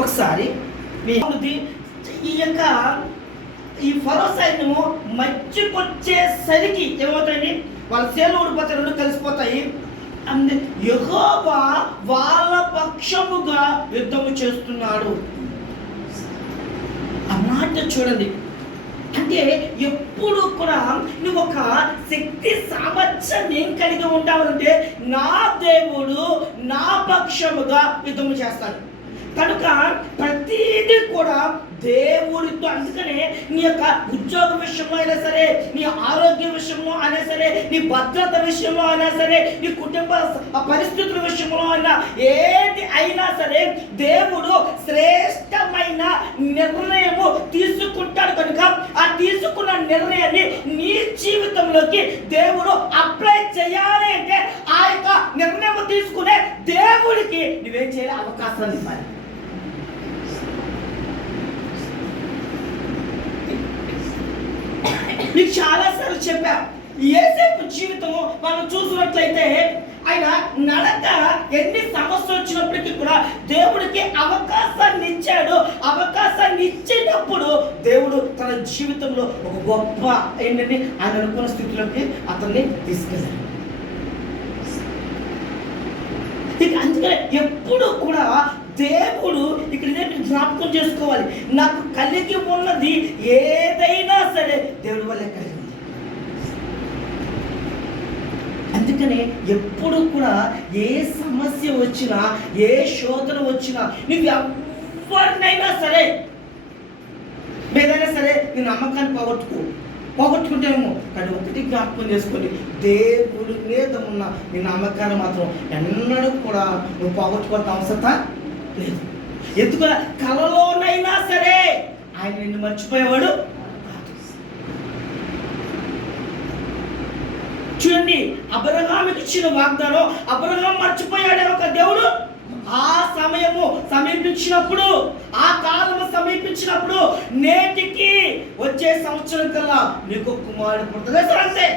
ఒకసారి ఈ యొక్క ఈ ఫరో సైన్యము మధ్యకొచ్చేసరికి ఏమవుతాయండి, వాళ్ళ సేలు ఊడిపోతాయి, రెండు కలిసిపోతాయి. యెహోవా వాళ్ళ పక్షముగా యుద్ధము చేస్తున్నాడు. ఆ మాట చూడండి. అంటే ఎప్పుడు కూడా నువ్వు ఒక శక్తి సామర్థ్యాన్ని కలిగి ఉంటావంటే నా దేవుడు నా పక్షముగా యుద్ధము చేస్తాడు. కనుక ప్రతిదీ కూడా దేవుడితో. అందుకనే నీ యొక్క ఉద్యోగ విషయంలో అయినా సరే, నీ ఆరోగ్య విషయంలో అయినా సరే, నీ భద్రత విషయంలో అయినా సరే, నీ కుటుంబ పరిస్థితుల విషయంలో అయినా, ఏది అయినా సరే దేవుడు శ్రేష్టమైన నిర్ణయము తీసుకుంటాడు. కనుక ఆ తీసుకున్న నిర్ణయాన్ని నీ జీవితంలోకి దేవుడు అప్లై చేయాలి అంటే ఆ యొక్క నిర్ణయం తీసుకునే దేవుడికి నువ్వేం చేయాలి, అవకాశాన్ని ఇవ్వాలి. మీకు చాలాసార్లు చెప్పా, యేసేపు జీవితము మనం చూసినట్లయితే ఆయన నడక ఎన్ని సమస్యలు వచ్చినప్పటికీ కూడా దేవుడికి అవకాశాన్ని ఇచ్చాడు. అవకాశాన్ని ఇచ్చేటప్పుడు దేవుడు తన జీవితంలో ఒక గొప్ప ఏంటంటే ఆయన అనుకున్న స్థితిలోకి అతన్ని తీసుకెళ్ళాడు. అందుకనే ఎప్పుడు కూడా దేవుడు ఇక్కడ జ్ఞాపకం చేసుకోవాలి, నాకు కలిగి ఉన్నది ఏదైనా సరే దేవుడి వల్లే కలిగి ఉంది. అందుకనే ఎప్పుడు కూడా ఏ సమస్య వచ్చినా, ఏ శోధన వచ్చినా, నువ్వు ఎవరినైనా సరే ఏదైనా సరే నీ నమ్మకాన్ని పోగొట్టుకుంటేమో, కానీ ఒకటి జ్ఞాపకం చేసుకొని దేవుడి మీద ఉన్న నీ నమ్మకాన్ని మాత్రం ఎన్నడూ కూడా నువ్వు పోగొట్టుకోవాల్సిన అవసరం లేదు. ఎందుకన్నా కలలోనైనా సరే ఆయన నిన్ను మర్చిపోయేవాడు. చూడండి, అబ్రహాముకి ఇచ్చిన వాగ్దానం అబ్రహాం మర్చిపోయాడే ఒక దేవుడు. ఆ సమయము సమీపించినప్పుడు, ఆ కాలము సమీపించినప్పుడు, నేటికి వచ్చే సంవత్సరం కల్లా నీకు కుమారుడు పుడతాడు అంతే.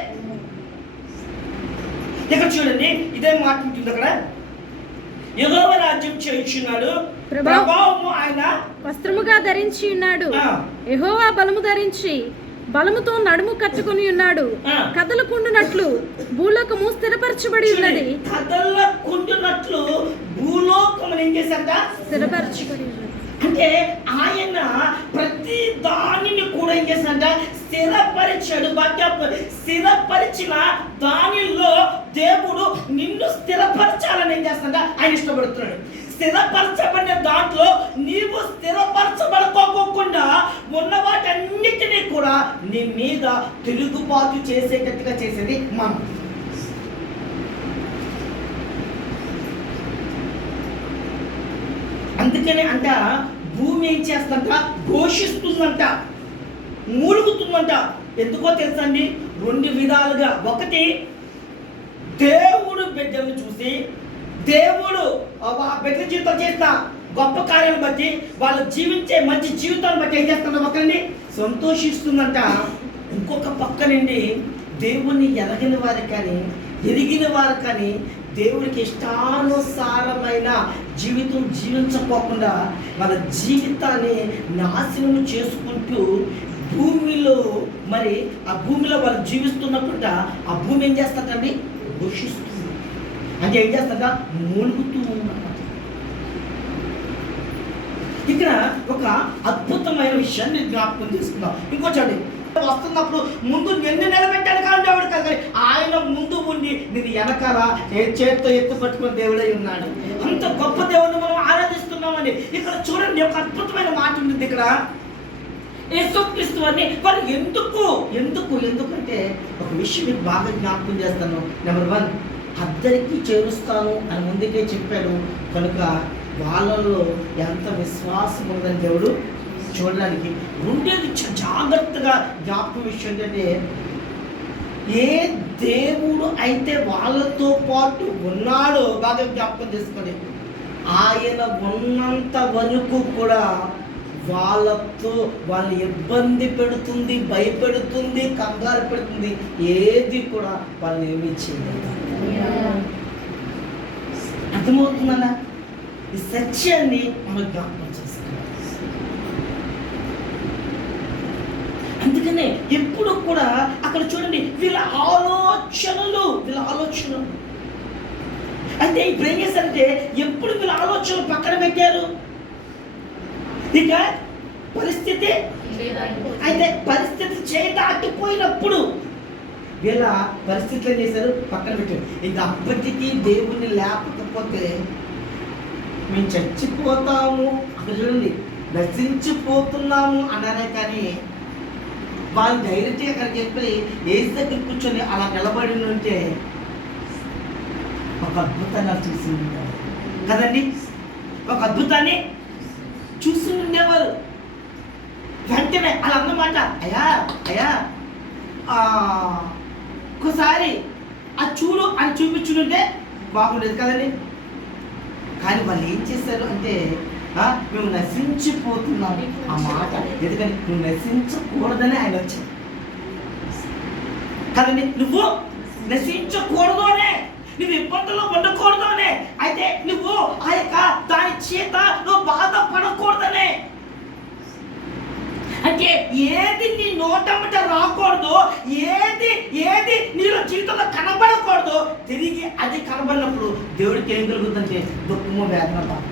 ఇక్కడ చూడండి, ఇదే మాట ఉంటుంది. అక్కడ యెహోవా రాజ్యం చేయుచున్నాడు, ప్రభావము ఆయన వస్త్రముగా ధరించి ఉన్నాడు. యెహోవా బలము ధరించి బలముతో నడుము కట్టుకుని ఉన్నాడు. కదలకుండునట్లు భూలోకము స్థిరపరచబడి ఉన్నది. కదలకుండునట్లు భూలోకము ఏం చేశాడ? స్థిరపరచబడి ఉన్నది. అంటే ఆయన ప్రతి దానిని కూడా ఏం చేశాడ? స్థిరపరిచాడు. స్థిరపరిచిన దానిలో దేవుడు నిన్ను స్థిరపరచాలని ఏం చేస్తాడ? ఆయన ఇష్టపడుతున్నాడు. స్థిరపరచబడిన దాంట్లో నీవు స్థిరపరచబడుకోకుండా ఉన్న వాటన్నిటినీ కూడా నీ మీద తిరుగుబాటు చేసేటట్టుగా చేసేది మనం. అందుకనే అంట భూమి ఏం చేస్తుందంట? ఘోషిస్తుందంట, మూలుగుతుందంట. ఎందుకో తెలుసండి, రెండు విధాలుగా. ఒకటి, దేవుడు బిడ్డలను చూసి, దేవుడు ఆ బిడ్డల జీవితం చేసిన గొప్ప కార్యాలను బట్టి, వాళ్ళు జీవించే మంచి జీవితాన్ని బట్టి ఏం చేస్తున్నారు? ఒకరిని సంతోషిస్తుందంట. ఇంకొక పక్క నుండి దేవుణ్ణి ఎరగిన వారు కానీ, ఎరిగిన వారు కానీ దేవుడికి ఇష్టానుసారమైన జీవితం జీవించకోకుండా వాళ్ళ జీవితాన్ని నాశనం చేసుకుంటూ భూమిలో, మరి ఆ భూమిలో వాళ్ళు జీవిస్తున్నప్పుడు ఆ భూమి ఏం చేస్తుందండి? ఘోషిస్తుంది. అంటే ఏం చేస్తుందా? మూలుగుతూ ఉన్నమాట. ఇక్కడ ఒక అద్భుతమైన విషయాన్ని జ్ఞాపకం చేసుకుందాం. ఇంకోచండి, వస్తున్నప్పుడు ముందు నిన్ను నిలబెట్టాడు కాబట్టి దేవుడు కాదు, ఆయన ముందు ఉండి నేను వెనకాల చేత్తో ఎత్తు పట్టుకుని దేవుడై ఉన్నాడు. అంత గొప్ప దేవుడిని మనం ఆరాధిస్తున్నామని ఇక్కడ చూడండి, ఒక అద్భుతమైన మాట ఉంటుంది ఇక్కడ. యేసుక్రీస్తు అని వాళ్ళు ఎందుకంటే ఒక విషయం మీకు బాగా జ్ఞాపకం చేస్తాను. నెంబర్ 1, అందరికీ చేరుస్తాను అని ముందుకే చెప్పాడు. కనుక వాళ్ళలో ఎంత విశ్వాసం ఉందని దేవుడు చూడడానికి. రెండేది జాగ్రత్తగా జ్ఞాపకం విషయం ఏంటంటే, ఏ దేవుడు అయితే వాళ్ళతో పాటు ఉన్నాడో బాగా జ్ఞాపకం చేసుకోండి, ఆయన ఉన్నంత వరకు కూడా వాళ్ళతో వాళ్ళు ఇబ్బంది పెడుతుంది, భయపెడుతుంది, కంగారు పెడుతుంది, ఏది కూడా వాళ్ళని ఏమి చేయలేదు. అర్థమవుతుందన్నా? ఈ సత్యాన్ని మనం జ్ఞాపకం చేసుకోవాలి. అందుకనే ఎప్పుడు కూడా అక్కడ చూడండి వీళ్ళ ఆలోచనలు అంటే ఇప్పుడు ఏం చేశారంటే ఎప్పుడు వీళ్ళ ఆలోచనలు పక్కన పెట్టారు. ఇక పరిస్థితి అయితే పరిస్థితి చేదాటిపోయినప్పుడు వీళ్ళ పరిస్థితులు ఏం చేశారు, పక్కన పెట్టారు. ఇక అప్పటికీ దేవుణ్ణి లేకపోతే మేము చచ్చిపోతాము, అక్కడ చూడండి నశించిపోతున్నాము అన్నారే. కానీ వాళ్ళు డైరెక్ట్గా అక్కడికి వెళ్ళి ఏసు దగ్గర కూర్చొని అలా నిలబడి ఉంటే ఒక అద్భుతంగా చూసి ఉండేవారు కదండి. ఒక అద్భుతాన్ని చూసి ఉండేవారు. వెంటనే అలా అన్నమాట, అయ్యా ఒకసారి ఆ చూడు అని చూపించుంటే బాగుండేది కదండి. కానీ వాళ్ళు ఏం చేశారు అంటే మేము నశించిపోతున్నాము ఆ మాట. ఎందుకని నువ్వు నశించకూడదని ఆయన వచ్చాడు కదండి. నువ్వు నశించకూడదు అనే, నువ్వు ఇబ్బందుల్లో ఉండకూడదు అనే, అయితే నువ్వు ఆ యొక్క దాని చేత నువ్వు బాధపడకూడదనే. అంటే ఏది నీ నోటమ్మట రాకూడదు, ఏది నీలో జీవితంలో కనబడకూడదు, తిరిగి అది కనబడినప్పుడు దేవుడికి ఏం కలుగుతుందంటే దుఃఖము, వేదన, బాధ.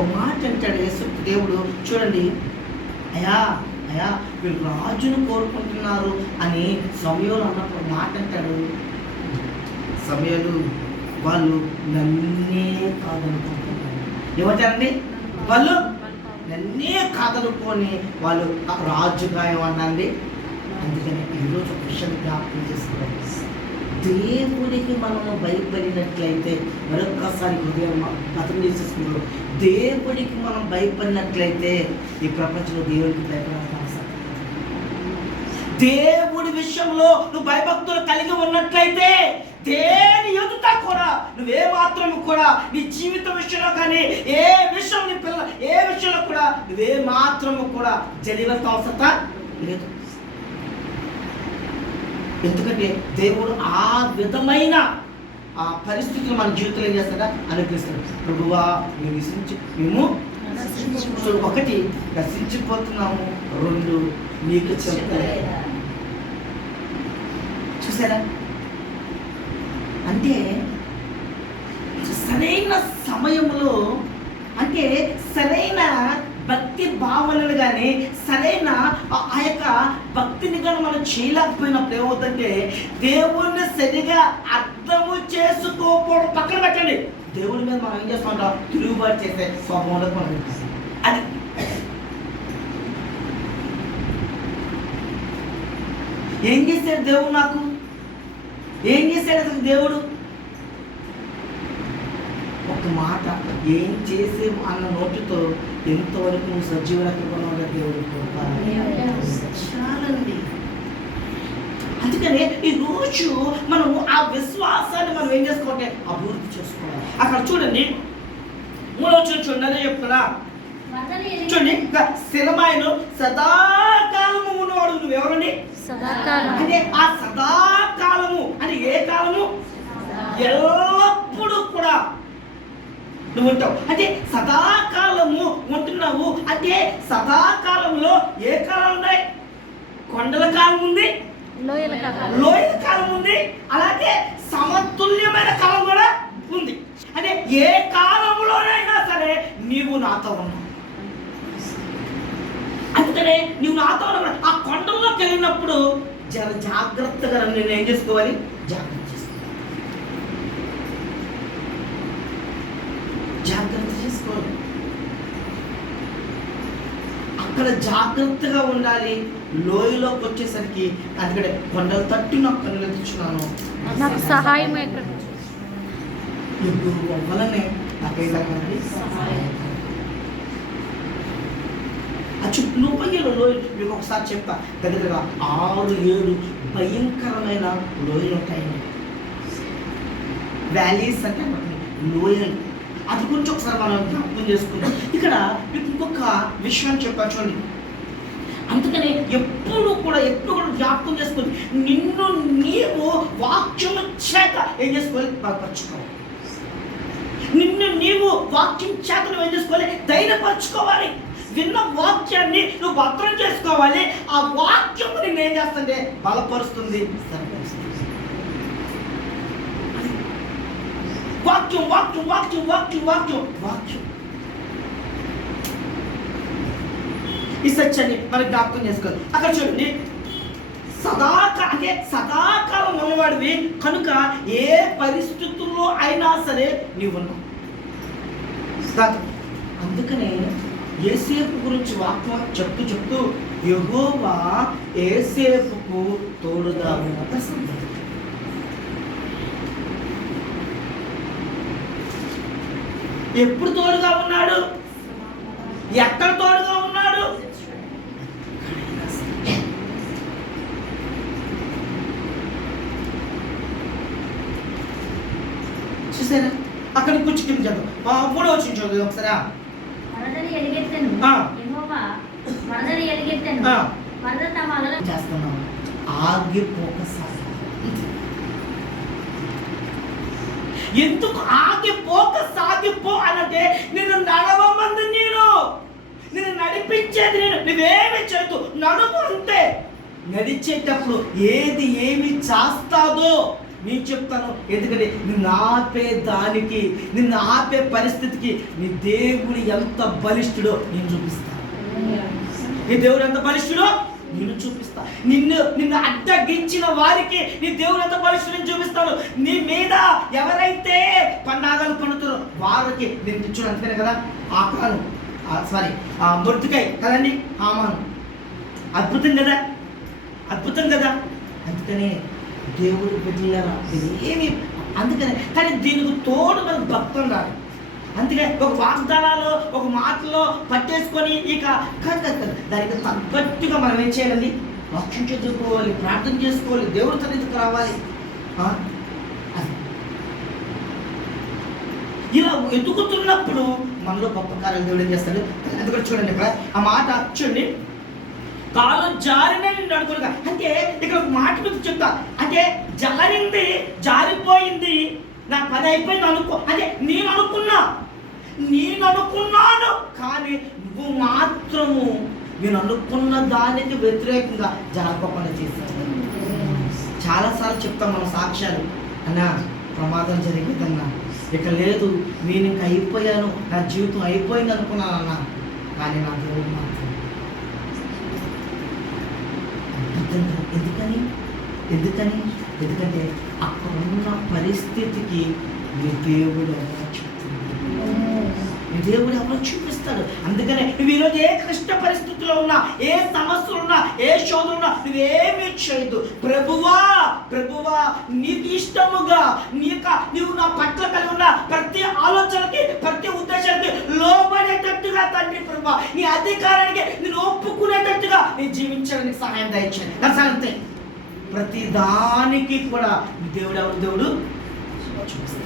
ఒక మాట అంటాడు యేసు దేవుడు, చూడండి అయ్యా వీళ్ళు రాజును కోరుకుంటున్నారు అని సమయంలో అన్నప్పుడు మాట అంటాడు. సమయాలు వాళ్ళు నన్నే కాదనుకుంటున్నారు. ఏమంటారండి? వాళ్ళు నన్నే కాదనుకొని వాళ్ళు రాజుగా ఏమన్నాండి. అందుకని ఈరోజు ఒక విషయం జ్ఞాపకం చేసుకోవాలి. దేవుడికి మనము భయపడినట్లయితే, మరొక్కసారి హృదయం అర్థం చేసేసుకున్నాడు, దేవుడికి మనం భయపడినట్లయితే ఈ ప్రపంచంలో దేవుడికి భయపడాల్సిన అవసరం. దేవుడి విషయంలో నువ్వు భయభక్తులు కలిగి ఉన్నట్లయితే దేని ఎదుట కూడా నువ్వే మాత్రం కూడా నీ జీవిత విషయంలో కానీ ఏ విషయం నీ పిల్ల ఏ విషయంలో కూడా నువ్వే మాత్రము కూడా జడివలసిన అవసరం లేదు. ఎందుకంటే దేవుడు ఆ విధమైన ఆ పరిస్థితులు మన జీవితంలో ఏం చేస్తాడా అనుగ్రహిస్తాడు. ప్రభువా మేము ఒకటి నశించిపోతున్నాము, రెండు నీకు చెప్తాను. చూసారా? అంటే సరైన సమయంలో, అంటే సరైన భక్తి భావనలు కానీ సరైన ఆ యొక్క భక్తిని కానీ మనం చేయలేకపోయినప్పుడు ఏమవుతుందంటే దేవుణ్ణి సరిగా అర్థము చేసుకోకపోవడం పక్కన పెట్టండి. దేవుడి మీద మనం ఏం చేస్తామంటాం, తిరుగుబాటు చేసే స్వభావంలో మనం అది ఏం చేశాడు దేవుడు, నాకు ఏం చేశాడు అసలు దేవుడు? ఒక మాట ఏం చేసే అన్న నోటితో ఎంతవరకు నువ్వు సజీవరకంగా దేవుడు చాలండి. అందుకనే ఈరోజు మనము ఆ విశ్వాసాన్ని మనం ఏం చేసుకోవాలి, అభివృద్ధి చేసుకోవాలి. అక్కడ చూడండి 3వ వచనం చూడండి, అదే చెప్తున్నా చూడండి. స్థిరమైన సదాకాలము ఉన్నవాడు నువ్వెవరండి? అంటే ఆ సదాకాలము అంటే ఏ కాలము? ఎల్లప్పుడూ కూడా నువ్వు ఉంటావు. అంటే సదాకాలము ఉంటున్నావు. అంటే సదాకాలంలో ఏ కాలం ఉన్నాయి? కొండల కాలం ఉంది, లోయల కాలం ఉంది, అలాగే సమతుల్యమైన కాలం కూడా ఉంది. అంటే ఏ కాలంలోనైనా సరే నీవు నాతో ఉన్నావు. అందుకనే నువ్వు నాతో ఉన్నావు. ఆ కొండల్లోకి వెళ్ళినప్పుడు జాగ్రత్తగా నేను ఏం చేసుకోవాలి, జాగ్రత్త చేసుకోవాలి. అక్కడ జాగ్రత్తగా ఉండాలి. లోయలోకి వచ్చేసరికి అందుకనే కొండలు తట్టి నాకు కన్నులు తెచ్చున్నాను, నాకు సహాయం వల్లనే నాకేదండి ఆ చుట్టూ లోయలు మీకు ఒకసారి చెప్తా. దగ్గరగా 6-7 భయంకరమైన లోయలు ఉంటాయండి. వ్యాలీస్ అంటే లోయలు. అది గురించి ఒకసారి మనం జ్ఞాపకం చేసుకుందాం. ఇక్కడ మీకు ఇంకొక విషయం చెప్పాను చూడండి. అందుకని ఎప్పుడు కూడా జ్ఞాపకం చేసుకోండి, నిన్ను నీవు వాక్యము చేత ఏం చేసుకోవాలి, బలపరచుకోవాలి. నిన్ను నీవు వాక్యం చేత నువ్వు ఏం చేసుకోవాలి? ధైర్యపరచుకోవాలి. విన్న వాక్యాన్ని నువ్వు భద్రం చేసుకోవాలి. ఆ వాక్యం నిన్ను ఏం చేస్తుంది? బలపరుస్తుంది, స్థిరపరుస్తుంది. వాక్యం వాక్యం వాక్యం వాక్యం వాక్యం వాక్యం ఈ సత్యాన్ని మనం జ్ఞాపకం చేసుకోవాలి. అక్కడ చూడండి, సదాకాలం ఉన్నవాడివి కనుక ఏ పరిస్థితుల్లో అయినా సరే నీవున్నావు. అందుకనే యోసేపు గురించి వాక్యం చెప్తూ యెహోవా యోసేపుకు తోడుగా ఉన్న సంగతి. ఎప్పుడు తోడుగా ఉన్నాడు? ఎక్కడ తోడుగా ఉన్నాడు? చూసారా? అక్కడ కూర్చు కింద చదువు. 3వ వచనం చదువు ఒకసారి. వరదని ఎలుగెత్తెను యెహోవా వరదని ఎలుగెత్తెను వరద తమ అలల చేస్తున్నాం. ఆగిపోకసారి ఎందుకు సాగిపో అనంటే నిన్ను నడవమంది నిన్ను నడిపించేది నేను. నువ్వేమి చేయదు, నడుము అంతే. నడిచేటప్పుడు ఏమి చేస్తాదో నేను చెప్తాను. ఎందుకంటే నిన్ను ఆపే దానికి, నిన్ను ఆపే పరిస్థితికి నీ దేవుడు ఎంత బలిష్ఠుడో నేను చూపిస్తాను. నీ దేవుడు ఎంత బలిష్ఠుడో నేను చూపిస్తా. నిన్ను అడ్డగించిన వారికి నీ దేవుడు ఎంత బలిష్ఠుడని చూపిస్తాను. నీ మీద ఎవరైతే పన్నాగాలు పన్నుతారో వారికి నేను తెచ్చుడు. అంతేనే కదా ఆకాను మొర్దుకాయ కదండి, హామాను. అద్భుతం కదా. అందుకనే దేవుడు బిడ్డలారా ఏమి, అందుకనే కానీ దీనికి తోడు మనకు భక్తం రాదు. అందుకే ఒక వాగ్దానాలు ఒక మాటలో పట్టేసుకొని ఇక కాదు. దానికి తగ్గట్టుగా మనం ఏం చేయాలండి? వాక్యం చదువుకోవాలి, ప్రార్థన చేసుకోవాలి, దేవుడి సన్నిధికి రావాలి. ఇలా ఎదుగుతున్నప్పుడు మనలో గొప్ప కార్యాలు దేవుడు ఏం చేస్తాడు? అందుకని చూడండి, ఇక్కడ ఆ మాట చూడండి, కాలు జారిన అనుకున్నా. అంటే ఇక్కడ ఒక మాట మీద చెప్తా, అంటే జారిపోయింది, నా పని అయిపోయింది అనుకో. అంటే నేను అనుకున్నాను కానీ నువ్వు మాత్రము నేను అనుకున్న దానికి వ్యతిరేకంగా జరగకుండా చేశాను. చాలాసార్లు చెప్తాం మనం సాక్ష్యాలు, అన్నా ప్రమాదం జరిగిందన్నా, ఇక లేదు, నేను ఇంక అయిపోయాను, నా జీవితం అయిపోయింది అనుకున్నాను అన్నా, కానీ నా దేవుడు మాత్రం. ఎందుకంటే అక్కడ ఉన్న పరిస్థితికి నీ దేవుడు ఎవరో చూపిస్తాడు. అందుకనే నువ్వు ఈరోజు ఏ కష్ట పరిస్థితుల్లో ఉన్నా, ఏ సమస్యలు ఉన్నా, ఏ శోధన ఉన్నా నువ్వేమీ చేయదు. ప్రభువా నీకు ఇష్టముగా నీవు నా పట్ల కలిగి ఉన్న ప్రతి ఆలోచనకి, ప్రతి ఉద్దేశానికి లోబడేటట్టుగా తండ్రి ప్రభువా నీ అధికారానికి నేను ఒప్పుకునేటట్టుగా నేను జీవించడానికి సహాయం దయచేయండి. అంతే. ప్రతి దానికి కూడా దేవుడు చూపిస్తాడు.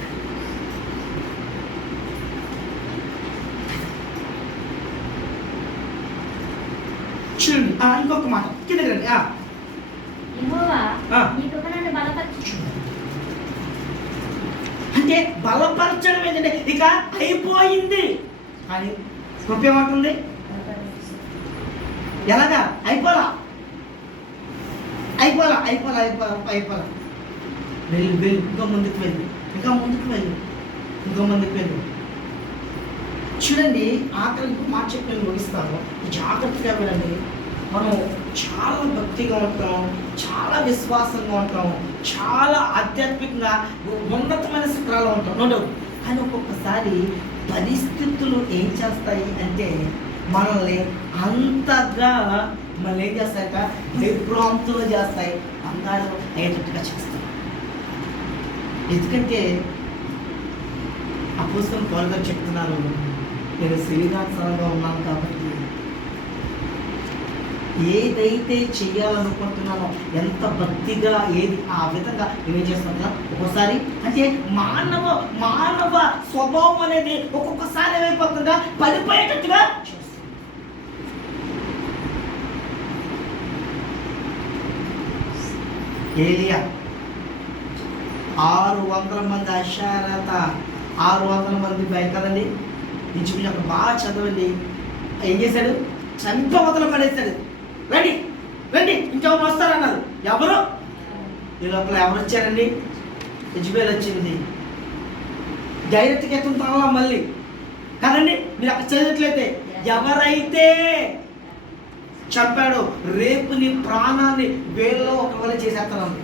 చూడండి, ఇంకొక మాట కింద రండి. అంటే బలపరచడం ఏంటంటే ఇక అయిపోయింది కానీ కృప ఏమంటుంది? ఎలాగా? అయిపోలా వెళ్ళు, ఇంకా ముందుకు వెళ్ళు. చూడండి, ఆఖరి ఇంకో మాట చెప్పి నేను ముగిస్తాను, జాగ్రత్తగా వినండి. మనం చాలా భక్తిగా ఉంటాం, చాలా విశ్వాసంగా ఉంటాం, చాలా ఆధ్యాత్మికంగా ఉన్నతమైన శిఖరాలు ఉంటాం. కానీ ఒక్కొక్కసారి పరిస్థితులు ఏం చేస్తాయి అంటే మనల్ని అంతగా ఏం చేస్తాయట? భయభ్రాంతులు చేస్తాయి, అందాలు అయ్యేటట్టుగా చేస్తాయి. ఎందుకంటే అపోస్తలుడు పౌలు గారు చెప్తున్నారు, నేను శరీరానుసారంగా ఉన్నాను కాబట్టి ఏదైతే చెయ్యాలనుకుంటున్నానో, ఎంత భక్తిగా ఏది ఆ విధంగా నేనేం చేస్తున్నా ఒక్కోసారి అంటే మానవ స్వభావం అనేది ఒక్కొక్కసారి ఏమైపోతుందా పడిపోయేటట్టుగా చేస్తుంది. ఏలియా 600 మంది 600 మంది భయం కదండి. ఇంచుమించు అక్కడ బాగా చదవండి. ఏం చేశాడు? చంపవతలు పడేశాడు. రండి రండి ఇంకెవరు వస్తారన్నారు. ఎవరు? ఈ లోపల ఎవరు వచ్చారండి? యెజబెల్ వచ్చింది. డైరెక్ట్గా ఎత్తుతావా మళ్ళీ కదండి. మీరు అక్కడ చదివినట్లయితే ఎవరైతే చంపాడో రేపు నీ ప్రాణాన్ని వేలలో ఒకవేళ చేసేస్తాను.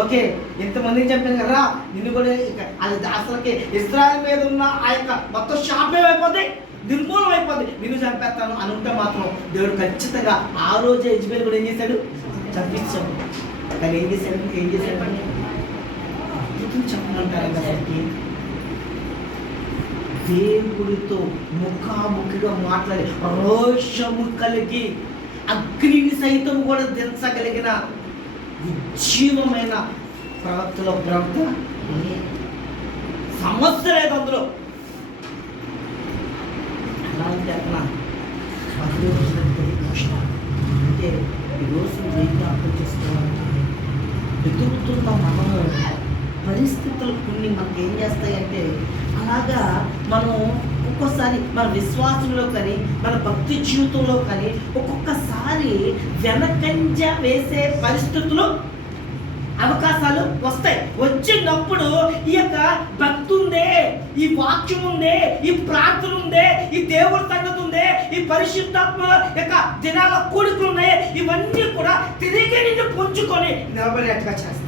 ఓకే, ఎంతమందిని చంపాను కదా, నిన్ను కూడా ఇక అది అసలుకి ఇజ్రాయెల్ మీద ఉన్న ఆ యొక్క మొత్తం శాపం అయిపోద్ది, నిర్మూలం అయిపోద్ది, నిన్ను చంపేస్తాను అని ఉంటే మాత్రం దేవుడు ఖచ్చితంగా ఆ రోజే యెజబెల్ కూడా ఏం చేశాడు? చంపించాడు. కానీ ఏం చేశాడు? అద్భుతం చెప్పమంటారు అసలుకి. దేవుడితో ముఖాముఖిగా మాట్లాడి రోషము కలిగి అగ్నిని సైతం కూడా దించగలిగిన ఉజ్జీవమైన ప్రవక్తలో ప్రవక్త సమస్య లేదు అందులో. ఎలా అంటే అక్కడ అంటే ఈరోజు ఏం అర్థం చేసుకోవాలంటే ఎదుగుతున్న మనము పరిస్థితులు కొన్ని మనకి ఏం చేస్తాయంటే అలాగా మనం ఒక్కొక్కసారి మన విశ్వాసంలో కానీ మన భక్తి జీవితంలో కానీ ఒక్కొక్కసారి వెనకంజ వేసే పరిస్థితులు అవకాశాలు వస్తాయి. వచ్చినప్పుడు ఈ యొక్క భక్తి ఉందే, ఈ వాక్యం ఉందే, ఈ ప్రార్థన ఉందే, ఈ దేవుడి సంగతి ఉందే, ఈ పరిశుద్ధాత్మ యొక్క దినాల కూడికలు ఉన్నాయి, ఇవన్నీ కూడా తిరిగి నిన్ను పుంజుకొని నిలబడేట్టుగా చేస్తాయి.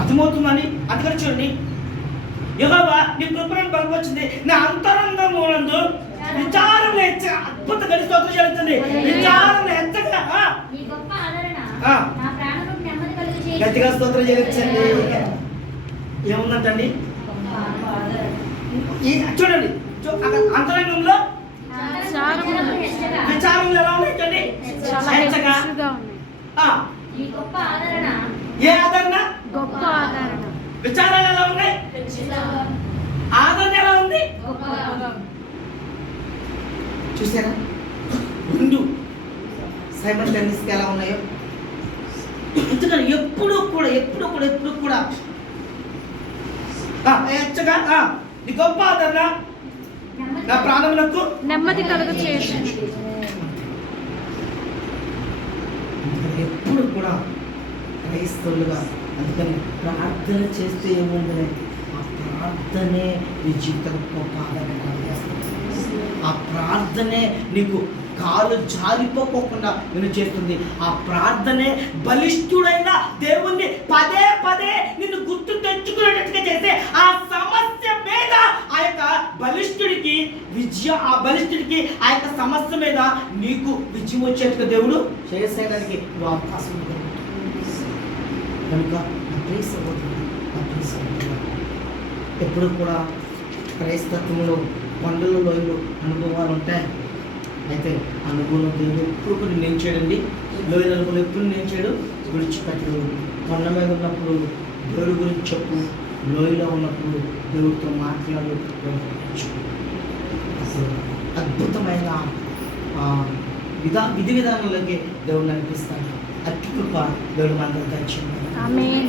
అర్థమవుతుందని అందుకని చూడండి, యెహోవా నీ కృపను బలపరిచింది, నా అంతరంగమునందు విచారం హెచ్చగా అద్భుత గడిస్తోత్రం జరుగుతుంది. విచారం హెచ్చగా ఈ గొప్ప ఆదరణ ఆ. నా ప్రాణముకు నెమ్మది కలుగజేయును. గట్టిగా స్తోత్రం చేయొచ్చండి. ఏముందంటండి ఈ చూడండి, అక్కడ అంతరంగంలో విచారములు ఎలా ఉన్నాయండి? హెచ్చగా. ఈ గొప్ప ఆదరణ. ఏ ఆదరణ? గొప్ప ఆదరణ. విచారాలు ఎలా ఉన్నాయి? ఆదరణ ఎలా ఉంది? చూసారా? రెండు సైమల్టేనియస్గా ఎలా ఉన్నాయో. ఎందుకని ఎప్పుడు కూడా హెచ్చగా నీ గొప్ప ఆదరణ నా ప్రాణములకు నెమ్మది కలుగు చేసింది. ఎప్పుడు కూడా క్రైస్తవులుగా అందుకని ప్రార్థన చేస్తే ఏముందని ఆ ప్రార్థనే నీ జీవితంలో గొప్ప ఆదరణ కలిగేస్తుంది. ఆ ప్రార్థనే నీకు కాలు జారిపోకుండా నేను చేస్తుంది. ఆ ప్రార్థనే బలిష్ఠుడైన దేవుణ్ణి పదే పదే నిన్ను గుర్తు తెచ్చుకునేటట్టుగా చేస్తే ఆ సమస్య మీద ఆ యొక్క బలిష్ఠుడికి ఆ బలిష్ఠుడికి ఆ యొక్క సమస్య మీద నీకు విజయం వచ్చేట్టుగా దేవుడు చేసేయడానికి నువ్వు అవకాశం ఉంది. కనుక ఎప్పుడు కూడా క్రైస్తత్వంలో కొండలు లోయలు అనుభవాలు ఉంటాయి. అయితే అనుభవం దేవుడు ఎప్పుడు కొన్ని నేను చేయడండి, లోయల అనుభవం ఎప్పుడు నేను చేయడు, విడిచిపెట్టడు. కొండ మీద ఉన్నప్పుడు దేవుడి గురించి చెప్పు, లోయలో ఉన్నప్పుడు దేవుడితో మాట్లాడు. అసలు అద్భుతమైన విధి విధానంలోకి దేవుడు నడిపిస్తాడు. అతి కృప దేవుడు మనందరికీ ఇచ్చింది. ఆమేన్.